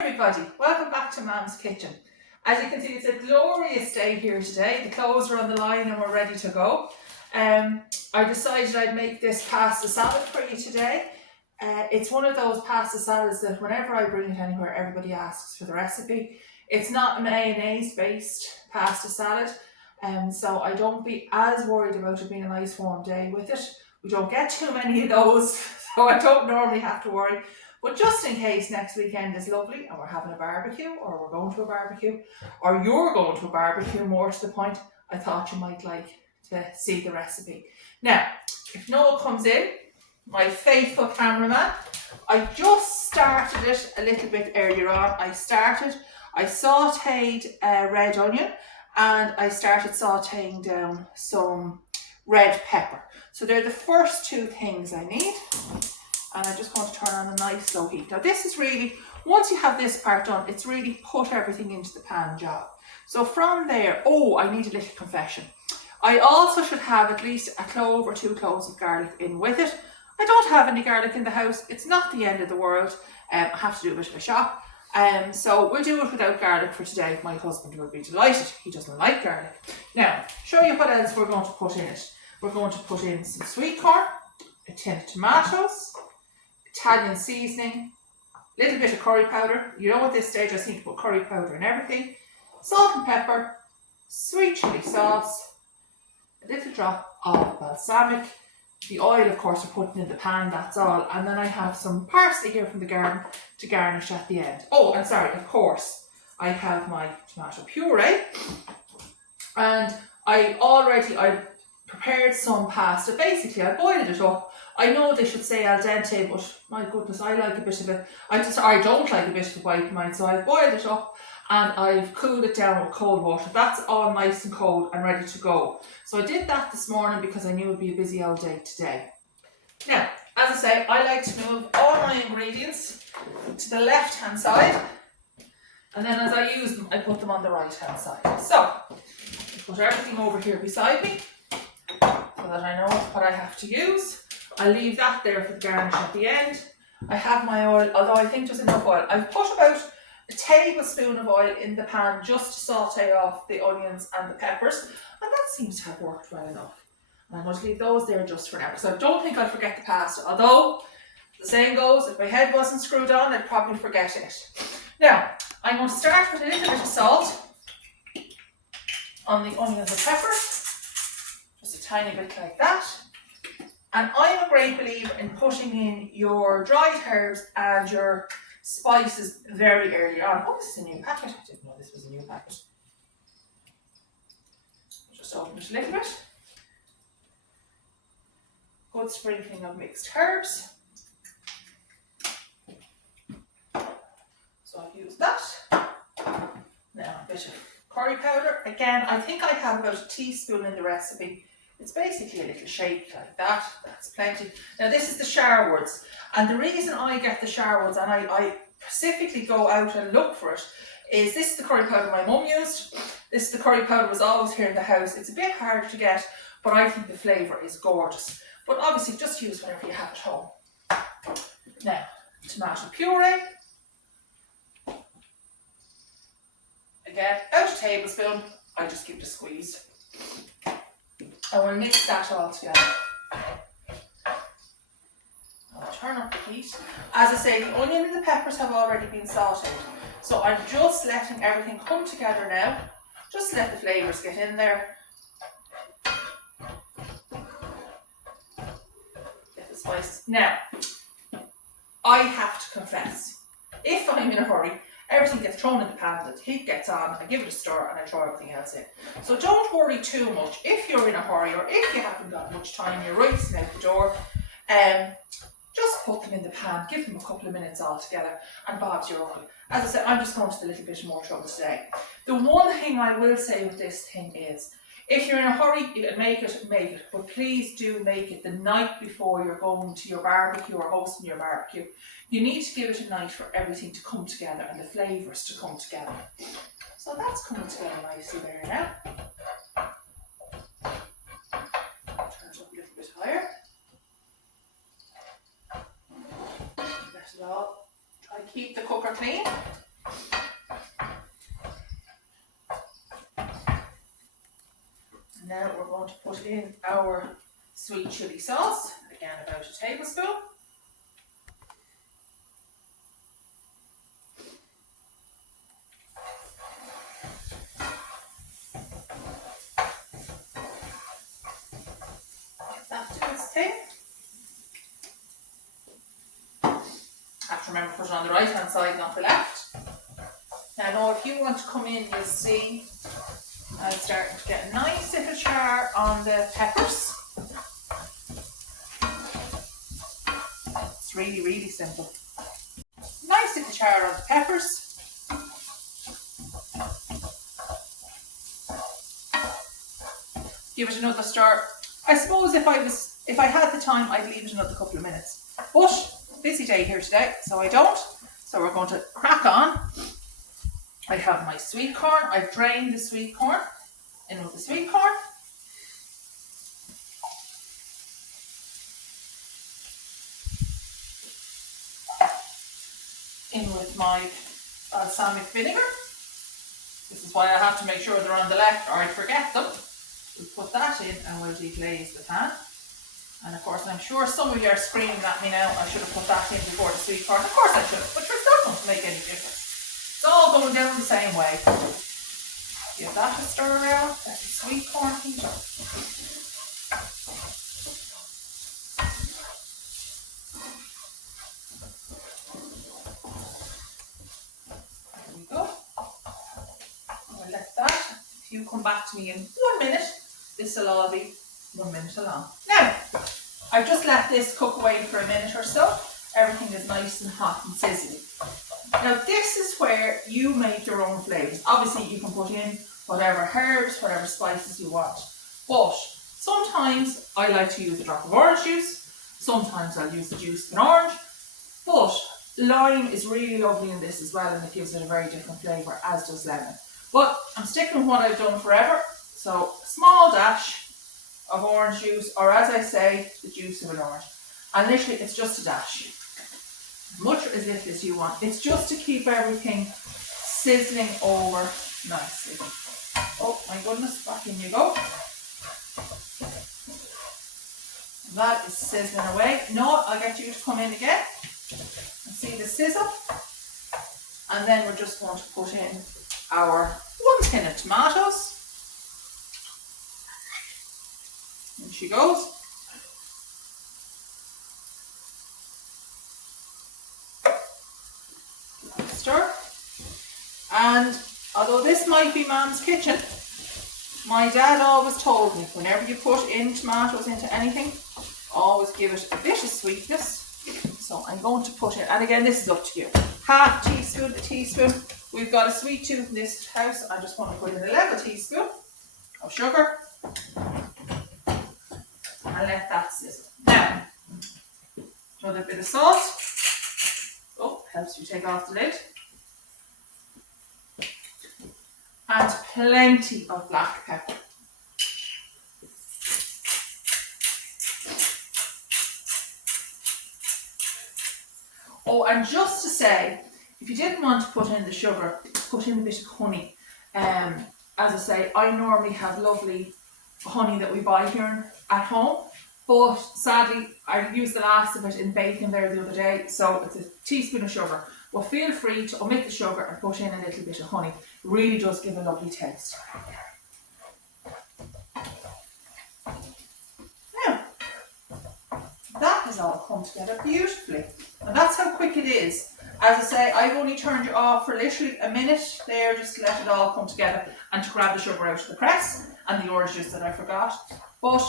Everybody, welcome back to Mam's Kitchen. As you can see, it's a glorious day here today. The clothes are on the line and we're ready to go. I decided I'd make this pasta salad for you today. It's one of those pasta salads that whenever I bring it anywhere, everybody asks for the recipe. It's not a mayonnaise based pasta salad, so I don't be as worried about it being a nice warm day with it. We don't get too many of those, so I don't normally have to worry. But just in case next weekend is lovely and we're having a barbecue, or we're going to a barbecue, or you're going to a barbecue, more to the point, I thought you might like to see the recipe. Now, if Noel comes in, my faithful cameraman, I just started it a little bit earlier on. I sautéed red onion and I started sautéing down some red pepper. So they're the first two things I need. And I'm just going to turn on a nice slow heat. Now this is really, once you have this part done, it's really put everything into the pan job. So from there, I need a little confession. I also should have at least a clove or 2 cloves of garlic in with it. I don't have any garlic in the house. It's not the end of the world. I have to do a bit of a shop. So we'll do it without garlic for today. My husband will be delighted. He doesn't like garlic. Now, show you what else we're going to put in it. We're going to put in some sweet corn, a tin of tomatoes, Italian seasoning, a little bit of curry powder. You know at this stage I just need to put curry powder in everything. Salt and pepper, sweet chilli sauce, a little drop of balsamic. The oil, of course, we're putting in the pan, that's all. And then I have some parsley here from the garden to garnish at the end. Oh, and sorry, of course, I have my tomato puree. And I prepared some pasta. Basically, I boiled it up. I know they should say al dente, but my goodness, I like a bit of it. I don't like a bit of the white wine, so I've boiled it up and I've cooled it down with cold water. That's all nice and cold and ready to go. So I did that this morning because I knew it would be a busy old day today. Now, as I say, I like to move all my ingredients to the left-hand side, and then as I use them, I put them on the right-hand side. So, I put everything over here beside me so that I know what I have to use. I'll leave that there for the garnish at the end. I have my oil, although I think there's enough oil. I've put about a tablespoon of oil in the pan just to sauté off the onions and the peppers, and that seems to have worked well enough. And I'm going to leave those there just for now because I don't think I'll forget the pasta. Although the saying goes, if my head wasn't screwed on, I'd probably forget it. Now, I'm going to start with a little bit of salt on the onions and peppers, just a tiny bit like that. And I'm a great believer in putting in your dried herbs and your spices very early on. Oh, this is a new packet. I didn't know this was a new packet. Just open it a little bit. Good sprinkling of mixed herbs. So I've used that. Now a bit of curry powder. Again, I think I have about a teaspoon in the recipe. It's basically a little shake like that. That's plenty. Now this is the Sharwood's, and the reason I get the Sharwood's and I specifically go out and look for it is this is the curry powder my mum used. This is the curry powder was always here in the house. It's a bit harder to get, but I think the flavour is gorgeous. But obviously just use whatever you have at home. Now, tomato puree. Again, out a tablespoon. I just give it a squeeze. I will mix that all together. I'll turn up the heat. As I say, the onion and the peppers have already been sautéed. So I'm just letting everything come together now. Just let the flavours get in there. Get the spices. Now, I have to confess, if I'm in a hurry, everything gets thrown in the pan, the heat gets on, I give it a stir and I throw everything else in. So don't worry too much if you're in a hurry or if you haven't got much time, you're racing out the door. Just put them in the pan, give them a couple of minutes all together and Bob's your uncle. As I said, I'm just going to the little bit more trouble today. The one thing I will say with this thing is, if you're in a hurry, you can make it, but please do make it the night before you're going to your barbecue or hosting your barbecue. You need to give it a night for everything to come together and the flavours to come together. So that's coming together nicely there now. Turn it up a little bit higher. Let it all. Try to keep the cooker clean. And now we're going to put in our sweet chilli sauce, again about a tablespoon. Get that to its thing. Have to remember to put it on the right hand side, not the left. Now if you want to come in, you'll see I'm starting to get a nice little char on the peppers. It's really, really simple. Nice little char on the peppers. Give it another stir. I suppose if I had the time, I'd leave it another couple of minutes. But busy day here today, so I don't. So we're going to crack on. I have my sweet corn. I've drained the sweet corn in with the sweet corn. In with my balsamic vinegar. This is why I have to make sure they're on the left or I forget them. We'll put that in and we'll deglaze the pan. And of course, I'm sure some of you are screaming at me now, I should have put that in before the sweet corn. Of course I should have, but it's not going to make any difference. It's all going down the same way. Give that a stir around, let the sweet corn heat up. There we go. I'll let that. If you come back to me in 1 minute, this will all be 1 minute along. Now, I've just let this cook away for a minute or so. Everything is nice and hot and sizzling. Now this is where you make your own flavours. Obviously you can put in whatever herbs, whatever spices you want. But sometimes I like to use a drop of orange juice. Sometimes I'll use the juice of an orange. But lime is really lovely in this as well, and it gives it a very different flavour, as does lemon. But I'm sticking with what I've done forever. So a small dash of orange juice, or as I say, the juice of an orange. And literally it's just a dash. As much or as little as you want. It's just to keep everything sizzling over nicely. Oh my goodness, back in you go. That is sizzling away. No, I'll get you to come in again and see the sizzle. And then we're just going to put in our 1 tin of tomatoes. In she goes. Stir. And although this might be Mum's kitchen, my dad always told me whenever you put in tomatoes into anything, always give it a bit of sweetness. So I'm going to put in, and again this is up to you, half teaspoon, a teaspoon. We've got a sweet tooth in this house. I just want to put in a level teaspoon of sugar and let that sizzle. Now, another bit of salt. Oh, helps you take off the lid. And plenty of black pepper. Oh, and just to say, if you didn't want to put in the sugar, put in a bit of honey. As I say, I normally have lovely honey that we buy here at home, but sadly I used the last of it in bacon there the other day, so it's a teaspoon of sugar. Well, feel free to omit the sugar and put in a little bit of honey. It really does give a lovely taste. Now, that has all come together beautifully. And that's how quick it is. As I say, I've only turned it off for literally a minute there, just to let it all come together and to grab the sugar out of the press and the orange juice that I forgot. But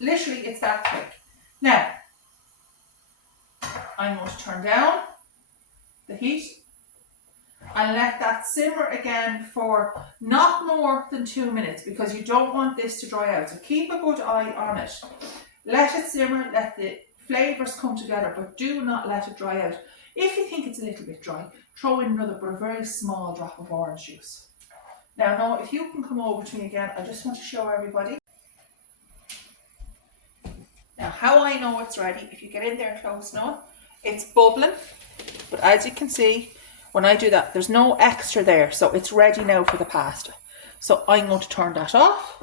literally it's that quick. Now, I'm going to turn down the heat and let that simmer again for not more than 2 minutes, because you don't want this to dry out. So keep a good eye on it. Let it simmer, let the flavours come together, but do not let it dry out. If you think it's a little bit dry, throw in another but a very small drop of orange juice. Now, Noah, if you can come over to me again, I just want to show everybody. Now, how I know it's ready, if you get in there close, Noah, it's bubbling, but as you can see, when I do that, there's no extra there, so it's ready now for the pasta. So I'm going to turn that off.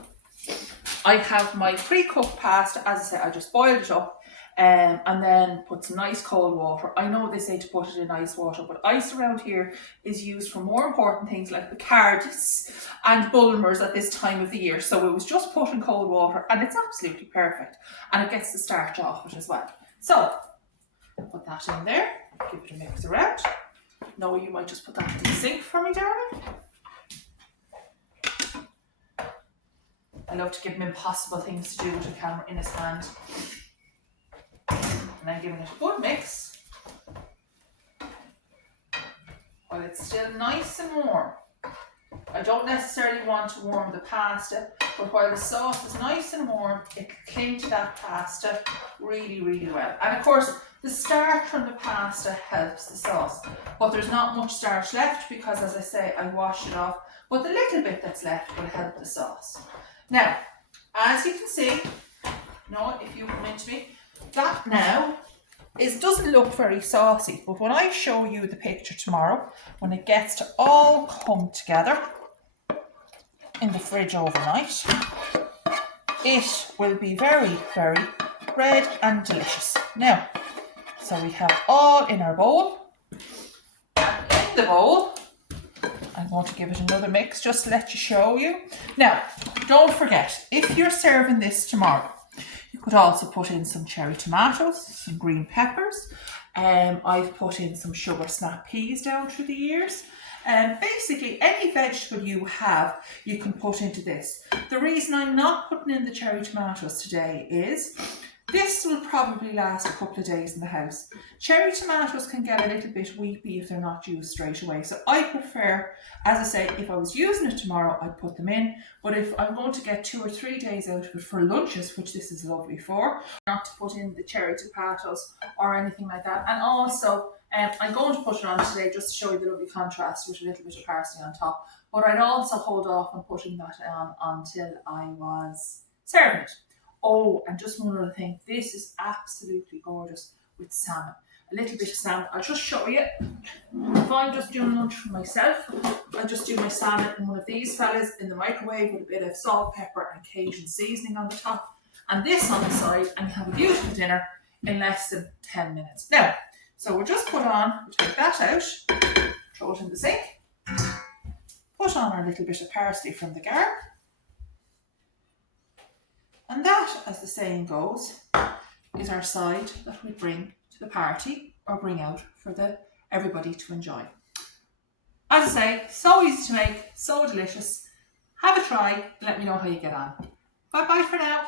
I have my pre-cooked pasta. As I said, I just boiled it up and then put some nice cold water. I know they say to put it in ice water, but ice around here is used for more important things like the Bacardis and Bulmers at this time of the year. So it was just put in cold water and it's absolutely perfect. And it gets the starch off it as well. So put that in there, give it a mix around. No, you might just put that in the sink for me, darling. I love to give him impossible things to do with a camera in his hand. And I'm giving it a good mix while it's still nice and warm. I don't necessarily want to warm the pasta, but while the sauce is nice and warm, it can cling to that pasta really, really well. And of course, the starch from the pasta helps the sauce, but there's not much starch left because, as I say, I washed it off, but the little bit that's left will help the sauce. Now, as you can see, if you come into me, that now doesn't look very saucy, but when I show you the picture tomorrow, when it gets to all come together in the fridge overnight, it will be very, very red and delicious. Now, so we have all in our bowl, and in the bowl, I'm going to give it another mix just to let you show you. Now, don't forget, if you're serving this tomorrow, you could also put in some cherry tomatoes, some green peppers. I've put in some sugar snap peas down through the years. Basically, any vegetable you have, you can put into this. The reason I'm not putting in the cherry tomatoes today is this will probably last a couple of days in the house. Cherry tomatoes can get a little bit weepy if they're not used straight away. So I prefer, as I say, if I was using it tomorrow, I'd put them in. But if I'm going to get 2 or 3 days out of it for lunches, which this is lovely for, not to put in the cherry tomatoes or anything like that. And also, I'm going to put it on today just to show you the lovely contrast with a little bit of parsley on top. But I'd also hold off on putting that on until I was serving it. Oh, and just one other thing, this is absolutely gorgeous with salmon. A little bit of salmon, I'll just show you. If I'm just doing lunch for myself, I'll just do my salmon in one of these fellas in the microwave with a bit of salt, pepper and Cajun seasoning on the top. And this on the side, and you have a beautiful dinner in less than 10 minutes. Now, so we'll just we'll take that out, throw it in the sink, put on our little bit of parsley from the garden. And that, as the saying goes, is our side that we bring to the party or bring out for everybody to enjoy. As I say, so easy to make, so delicious. Have a try, let me know how you get on. Bye bye for now.